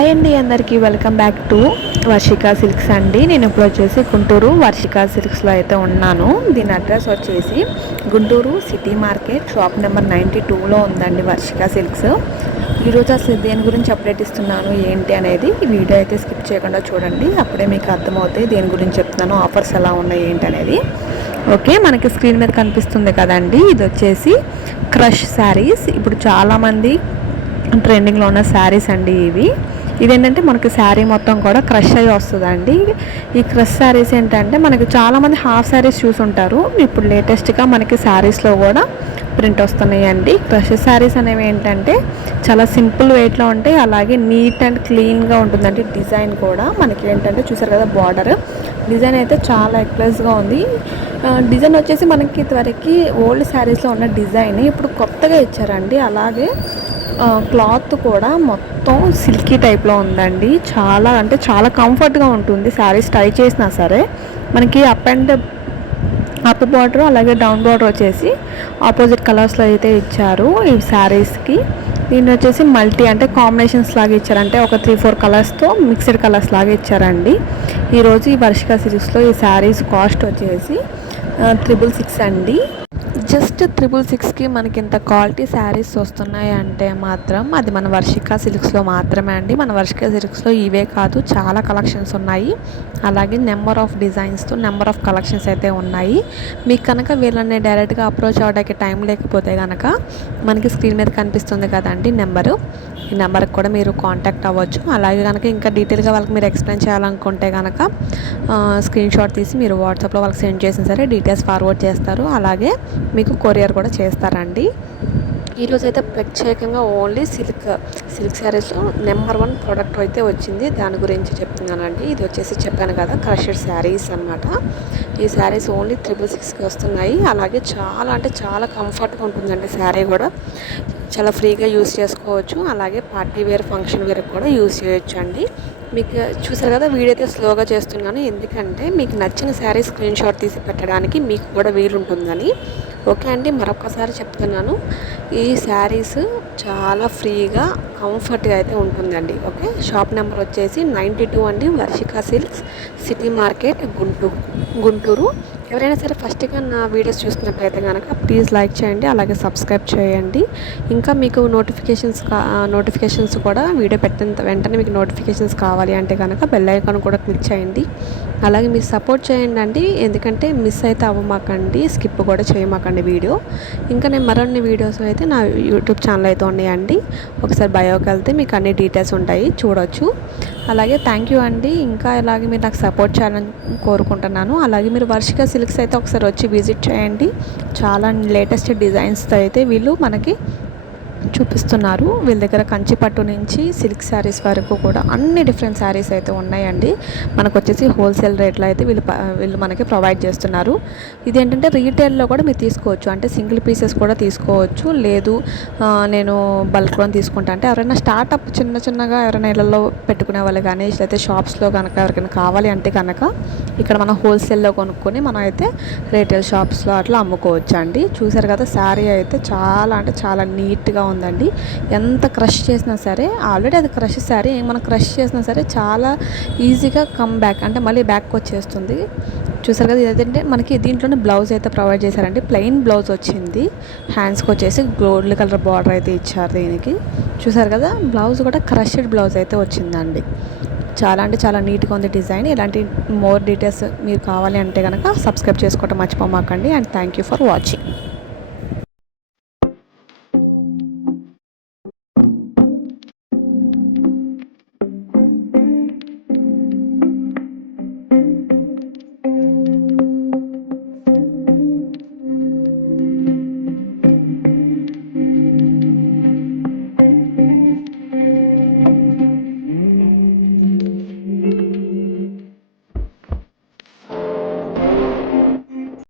Hi అండి, అందరికీ welcome back to Varshika silks అండి. నేను ఇప్పుడు వచ్చేసి గుంటూరు వర్షిక సిల్క్స్లో అయితే ఉన్నాను. దీని అడ్రస్ వచ్చేసి Guntur city market shop number 92లో ఉందండి వర్షిక సిల్క్స్. ఈరోజు అసలు దేని గురించి అప్డేట్ ఇస్తున్నాను ఏంటి అనేది ఈ వీడియో అయితే స్కిప్ చేయకుండా చూడండి. అప్పుడే మీకు అర్థమవుతాయి దేని గురించి చెప్తున్నాను, ఆఫర్స్ ఎలా ఉన్నాయి ఏంటి అనేది. ఓకే, మనకి స్క్రీన్ మీద కనిపిస్తుంది కదండి, ఇది వచ్చేసి క్రష్ శారీస్. ఇప్పుడు చాలామంది ట్రెండింగ్లో ఉన్న శారీస్ అండి ఇదేంటంటే మనకి శారీ మొత్తం కూడా క్రష్ అయ్యి వస్తుందండి. ఈ క్రష్ శారీస్ ఏంటంటే మనకి చాలామంది హాఫ్ శారీస్ చూసుంటారు. ఇప్పుడు లేటెస్ట్గా మనకి శారీస్లో కూడా ప్రింట్ వస్తున్నాయండి. క్రష్ శారీస్ అనేవి ఏంటంటే చాలా సింపుల్ వెయిట్లో ఉంటాయి, అలాగే నీట్ అండ్ క్లీన్గా ఉంటుందండి. డిజైన్ కూడా మనకి ఏంటంటే చూసారు కదా, బార్డర్ డిజైన్ అయితే చాలా ఎక్లెస్గా ఉంది. డిజైన్ వచ్చేసి మనకి ఇదివరకు ఓల్డ్ శారీస్లో ఉన్న డిజైన్ ఇప్పుడు కొత్తగా ఇచ్చారండి. అలాగే క్లాత్ కూడా మొత్తం సిల్కీ టైప్లో ఉందండి. చాలా అంటే చాలా కంఫర్ట్గా ఉంటుంది. శారీస్ ట్రై చేసినా సరే మనకి అప్ బార్డర్ అలాగే డౌన్ బార్డర్ వచ్చేసి ఆపోజిట్ కలర్స్లో అయితే ఇచ్చారు ఈ శారీస్కి. దీన్ని వచ్చేసి మల్టీ అంటే కాంబినేషన్స్ లాగా ఇచ్చారు, అంటే ఒక 3-4 కలర్స్తో మిక్స్డ్ కలర్స్ లాగా ఇచ్చారండి. ఈరోజు ఈ వర్షిక సిల్క్స్లో ఈ శారీస్ కాస్ట్ వచ్చేసి 666 అండి. జస్ట్ 666కి మనకి ఇంత క్వాలిటీ శారీస్ వస్తున్నాయి అంటే మాత్రం అది మన వర్షిక సిల్క్స్లో మాత్రమే అండి. మన వర్షిక సిల్క్స్లో ఇవే కాదు, చాలా కలెక్షన్స్ ఉన్నాయి. అలాగే నెంబర్ ఆఫ్ డిజైన్స్తో నెంబర్ ఆఫ్ కలెక్షన్స్ అయితే ఉన్నాయి. మీకు కనుక వీళ్ళని డైరెక్ట్గా అప్రోచ్ అవ్వడానికి టైం లేకపోతే కనుక మనకి స్క్రీన్ మీద కనిపిస్తుంది కదండి నెంబరు, ఈ నెంబర్కి కూడా మీరు కాంటాక్ట్ అవ్వచ్చు. అలాగే కనుక ఇంకా డీటెయిల్గా వాళ్ళకి మీరు ఎక్స్ప్లెయిన్ చేయాలనుకుంటే కనుక స్క్రీన్ షాట్ తీసి మీరు వాట్సాప్లో వాళ్ళకి సెండ్ చేసిన సరే డీటెయిల్స్ ఫార్వర్డ్ చేస్తారు. అలాగే మీకు కొరియర్ కూడా చేస్తారండి. ఈరోజు అయితే ప్రత్యేకంగా ఓన్లీ సిల్క్ శారీస్లో నెంబర్ 1 ప్రోడక్ట్ అయితే వచ్చింది, దాని గురించి చెప్తున్నానండి. ఇది వచ్చేసి చెప్పాను కదా, క్రషెడ్ శారీస్ అనమాట. ఈ శారీస్ ఓన్లీ 666కి వస్తున్నాయి. అలాగే చాలా అంటే చాలా కంఫర్ట్గా ఉంటుందండి. శారీ కూడా చాలా ఫ్రీగా యూస్ చేసుకోవచ్చు. అలాగే పార్టీ వేర్, ఫంక్షన్ వేర్ కూడా యూస్ చేయొచ్చు అండి. మీకు చూసారు కదా, వీడియో అయితే స్లోగా చేస్తున్నాను ఎందుకంటే మీకు నచ్చిన శారీ స్క్రీన్ షాట్ తీసి పెట్టడానికి మీకు కూడా వీలుంటుందని. ఓకే అండి, మరొకసారి చెప్తున్నాను, ఈ శారీస్ చాలా ఫ్రీగా కంఫర్ట్గా అయితే ఉంటుందండి. ఓకే, షాప్ నెంబర్ వచ్చేసి 92 అండి, Varshika silks, city market, Guntur. ఎవరైనా సరే ఫస్ట్గా నా వీడియోస్ చూస్తున్నట్లయితే కనుక ప్లీజ్ లైక్ చేయండి, అలాగే సబ్స్క్రైబ్ చేయండి. ఇంకా మీకు నోటిఫికేషన్స్ కూడా వీడియో పెట్టిన వెంటనే మీకు నోటిఫికేషన్స్ కావాలి అంటే కనుక బెల్ ఐకాన్ కూడా క్లిక్ చేయండి. అలాగే మీరు సపోర్ట్ చేయండి అండి, ఎందుకంటే మిస్ అయితే అవ్వమాకండి, స్కిప్ కూడా చేయమాకండి వీడియో. ఇంకా నేను మరిన్ని వీడియోస్ అయితే నా యూట్యూబ్ ఛానల్ అయితే ఉన్నాయండి. ఒకసారి బయోకి వెళ్తే మీకు అన్ని డీటెయిల్స్ ఉంటాయి, చూడొచ్చు. అలాగే థ్యాంక్ యూ అండి. ఇంకా ఇలాగే మీరు నాకు సపోర్ట్ చేయాలని కోరుకుంటున్నాను. అలాగే మీరు వర్షిక సిల్క్స్ అయితే ఒకసారి వచ్చి విజిట్ చేయండి. చాలా లేటెస్ట్ డిజైన్స్తో అయితే వీళ్ళు మనకి చూపిస్తున్నారు. వీళ్ళ దగ్గర కంచి పట్టు నుంచి సిల్క్ శారీస్ వరకు కూడా అన్ని డిఫరెంట్ శారీస్ అయితే ఉన్నాయండి. మనకు వచ్చేసి హోల్సేల్ రేట్లో అయితే వీళ్ళు మనకి ప్రొవైడ్ చేస్తున్నారు. ఇదేంటంటే రీటైల్లో కూడా మీరు తీసుకోవచ్చు, అంటే సింగిల్ పీసెస్ కూడా తీసుకోవచ్చు. లేదు నేను బల్క్లో తీసుకుంటా అంటే ఎవరైనా స్టార్టప్ చిన్నగా ఎవరైనా ఇళ్లలో పెట్టుకునే వాళ్ళు కానీ, లేకపోతే షాప్స్లో కనుక ఎవరికైనా కావాలి అంటే కనుక ఇక్కడ మనం హోల్సేల్లో కొనుక్కొని మనం అయితే రీటైల్ షాప్స్లో అట్లా అమ్ముకోవచ్చు అండి. చూసారు కదా, శారీ అయితే చాలా అంటే చాలా నీట్గా ఉందండి. ఎంత క్రష్ చేసినా సరే, ఆల్రెడీ అది క్రష్ శారీ, మనం క్రష్ చేసినా సరే చాలా ఈజీగా కమ్ బ్యాక్ అంటే మళ్ళీ బ్యాక్ వచ్చేస్తుంది. చూసారు కదా, ఇదేంటంటే మనకి దీంట్లోనే బ్లౌజ్ అయితే ప్రొవైడ్ చేశారండి. ప్లెయిన్ బ్లౌజ్ వచ్చింది, హ్యాండ్స్కి వచ్చేసి గోల్డ్ కలర్ బార్డర్ అయితే ఇచ్చారు దీనికి. చూసారు కదా, బ్లౌజ్ కూడా క్రష్డ్ బ్లౌజ్ అయితే వచ్చిందండి. చాలా అంటే చాలా నీట్గా ఉంది డిజైన్. ఇలాంటి మోర్ డీటెయిల్స్ మీరు కావాలి అంటే కనుక సబ్స్క్రైబ్ చేసుకోవటం మర్చిపోమాకండి. And thank you for watching.